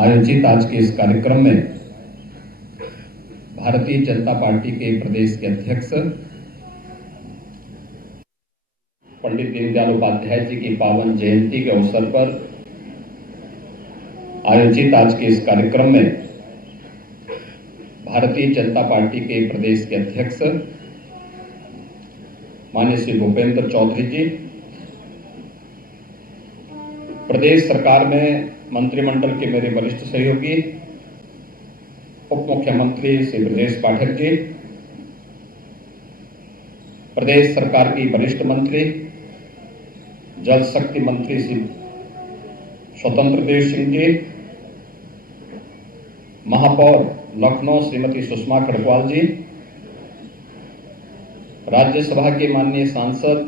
आयोजित आज के इस कार्यक्रम में भारतीय जनता पार्टी के प्रदेश के अध्यक्ष पंडित दीनदयाल उपाध्याय जी की पावन जयंती के अवसर पर आयोजित आज के इस कार्यक्रम में भारतीय जनता पार्टी के प्रदेश के अध्यक्ष माननीय श्री भूपेंद्र चौधरी जी, प्रदेश सरकार में मंत्रिमंडल के मेरे वरिष्ठ सहयोगी उप मुख्यमंत्री श्री ब्रजेश पाठक जी, प्रदेश सरकार की वरिष्ठ मंत्री जल शक्ति मंत्री श्री स्वतंत्र देव सिंह जी, महापौर लखनऊ श्रीमती सुषमा खड़गवाल जी, राज्यसभा के माननीय सांसद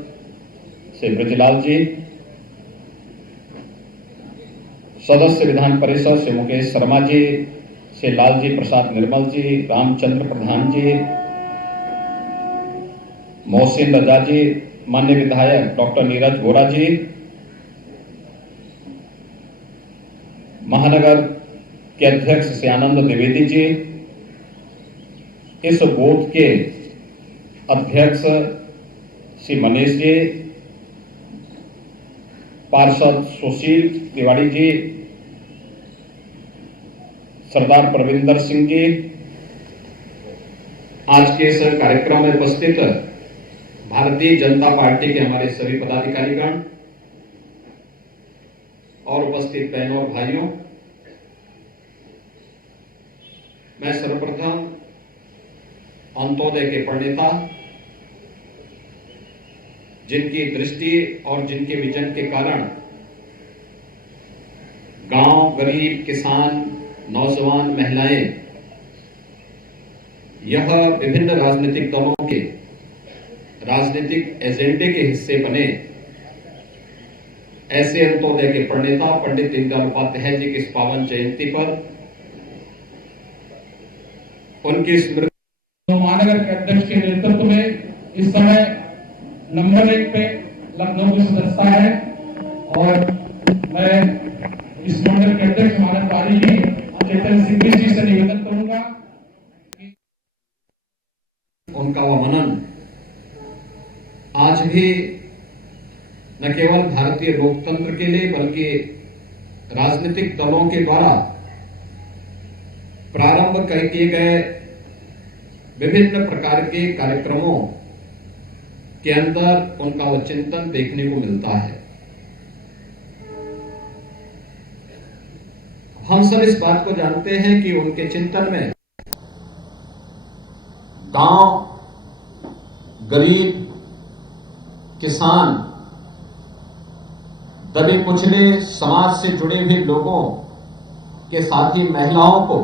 श्री ब्रजलाल जी, सदस्य विधान परिषद श्री मुकेश शर्मा जी, श्री लालजी प्रसाद निर्मल जी, रामचंद्र प्रधान जी, मोहसिन रजा जी, माननीय विधायक डॉक्टर नीरज वोरा जी, महानगर के अध्यक्ष श्री आनंद द्विवेदी जी, इस बूथ के अध्यक्ष श्री मनीष जी, पार्षद सुशील तिवारी जी, सरदार प्रविंदर सिंह जी, आज के इस कार्यक्रम में उपस्थित भारतीय जनता पार्टी के हमारे सभी पदाधिकारीगण और उपस्थित बहनों और भाइयों, मैं सर्वप्रथम अंत्योदय के प्रणेता, जिनकी दृष्टि और जिनके विजन के कारण गांव, गरीब, किसान, नौजवान, महिलाएं, यह विभिन्न राजनीतिक दलों के राजनीतिक एजेंडे के हिस्से बने, ऐसे अंत्योदय के प्रणेता पंडित दीनदयाल उपाध्याय जी की इस पावन जयंती पर उनकी स्मृति महानगर के अध्यक्ष के नेतृत्व में इस समय नंबर 1 पे लखनऊ की सदस्यता है और मैं इस मंडल के अध्यक्ष मानद पारी जी चेतन सिंह जी से निवेदन करूंगा कि उनका वह मनन आज भी न केवल भारतीय लोकतंत्र के लिए बल्कि राजनीतिक दलों के द्वारा प्रारंभ किए गए विभिन्न प्रकार के कार्यक्रमों के अंदर उनका वो चिंतन देखने को मिलता है। हम सब इस बात को जानते हैं कि उनके चिंतन में गांव, गरीब, किसान, दबे कुचले समाज से जुड़े हुए लोगों के साथ ही महिलाओं को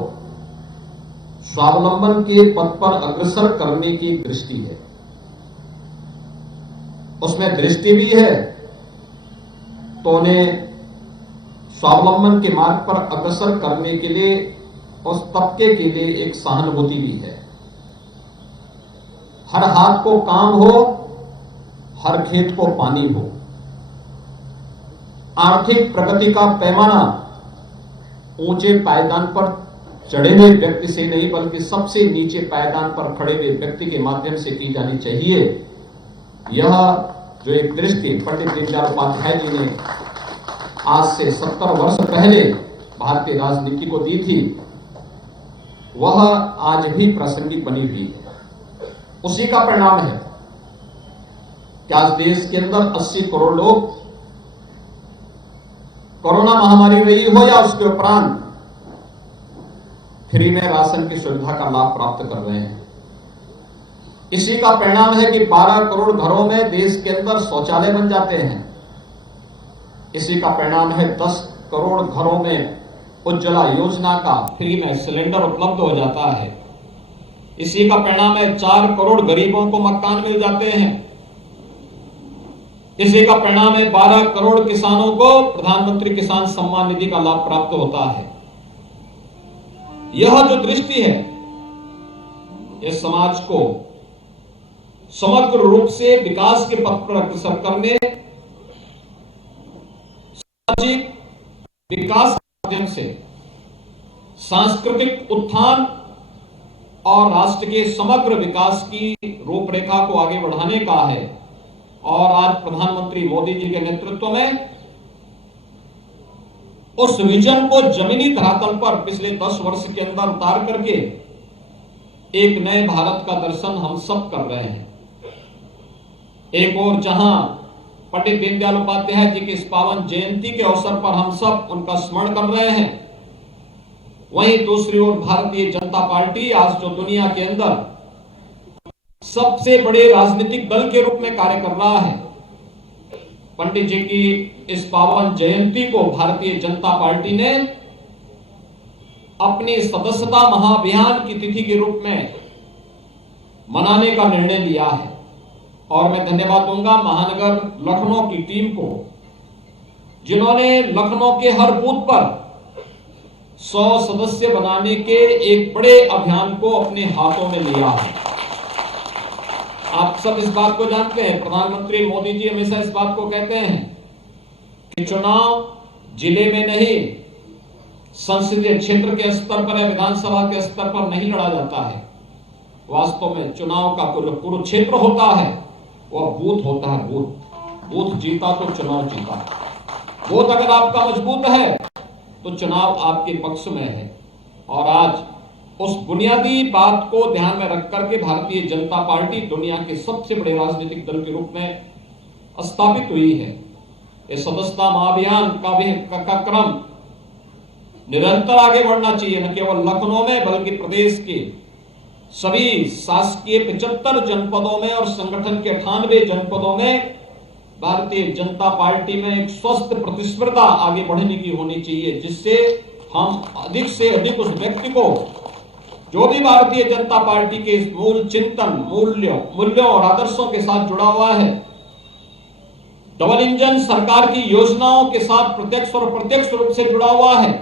स्वावलंबन के पथ पर अग्रसर करने की दृष्टि है। उसमें दृष्टि भी है तो उन्हें स्वावलंबन के मार्ग पर अग्रसर करने के लिए उस तबके के लिए एक सहानुभूति भी है। हर हाथ को काम हो, हर खेत को पानी हो। आर्थिक प्रगति का पैमाना ऊंचे पायदान पर चढ़े हुए व्यक्ति से नहीं बल्कि सबसे नीचे पायदान पर खड़े हुए व्यक्ति के माध्यम से की जानी चाहिए। यह जो एक दृष्टि पंडित दीनदयाल उपाध्याय जी ने आज से 70 वर्ष पहले भारतीय राजनीति को दी थी, वह आज भी प्रासंगिक बनी हुई है। उसी का परिणाम है कि आज देश के अंदर 80 करोड़ लोग कोरोना महामारी रही हो या उसके उपरांत फ्री में राशन की सुविधा का लाभ प्राप्त कर रहे हैं। इसी का परिणाम है कि 12 करोड़ घरों में देश के अंदर शौचालय बन जाते हैं। इसी का परिणाम है 10 करोड़ घरों में उज्ज्वला योजना का फ्री में सिलेंडर उपलब्ध हो जाता है। इसी का परिणाम है 4 करोड़ गरीबों को मकान मिल जाते हैं। इसी का परिणाम है 12 करोड़ किसानों को प्रधानमंत्री किसान सम्मान निधि का लाभ प्राप्त होता है। यह जो दृष्टि है, इस समाज को समग्र रूप से विकास के पथ पर अग्रसर करने, सामाजिक विकास के माध्यम से सांस्कृतिक उत्थान और राष्ट्र के समग्र विकास की रूपरेखा को आगे बढ़ाने का है। और आज प्रधानमंत्री मोदी जी के नेतृत्व में उस विजन को जमीनी धरातल पर पिछले 10 वर्ष के अंदर उतार करके एक नए भारत का दर्शन हम सब कर रहे हैं। एक और जहां पंडित दीनदयाल उपाध्याय जी की इस पावन जयंती के अवसर पर हम सब उनका स्मरण कर रहे हैं, वहीं दूसरी ओर भारतीय जनता पार्टी आज जो दुनिया के अंदर सबसे बड़े राजनीतिक दल के रूप में कार्य कर रहा है, पंडित जी की इस पावन जयंती को भारतीय जनता पार्टी ने अपनी सदस्यता महाअभियान की तिथि के रूप में मनाने का निर्णय लिया है। और मैं धन्यवाद दूंगा महानगर लखनऊ की टीम को, जिन्होंने लखनऊ के हर बूथ पर 100 सदस्य बनाने के एक बड़े अभियान को अपने हाथों में लिया है। आप सब इस बात को जानते हैं, प्रधानमंत्री मोदी जी हमेशा इस बात को कहते हैं कि चुनाव जिले में नहीं, संसदीय क्षेत्र के स्तर पर या विधानसभा के स्तर पर नहीं लड़ा जाता है। वास्तव में चुनाव का कुरुक्षेत्र होता है, वह बूथ होता है। बूथ जीता तो चुनाव जीता। बूथ अगर आपका मजबूत है तो चुनाव आपके पक्ष में है। और आज उस बुनियादी बात को ध्यान में रख करके भारतीय जनता पार्टी दुनिया के सबसे बड़े राजनीतिक दल के रूप में स्थापित हुई है। इस सदस्यता महाअभियान का क्रम निरंतर आगे बढ़ना चाहिए, न केवल लखनऊ में बल्कि प्रदेश के सभी शासकीय 75 जनपदों में और संगठन के 98 जनपदों में भारतीय जनता पार्टी में एक स्वस्थ प्रतिस्पर्धा आगे बढ़ने की होनी चाहिए, जिससे हम अधिक से अधिक उस व्यक्ति को जो भी भारतीय जनता पार्टी के मूल चिंतन, मूल्यों और आदर्शों के साथ जुड़ा हुआ है, डबल इंजन सरकार की योजनाओं के साथ प्रत्यक्ष और अप्रत्यक्ष रूप से जुड़ा हुआ है,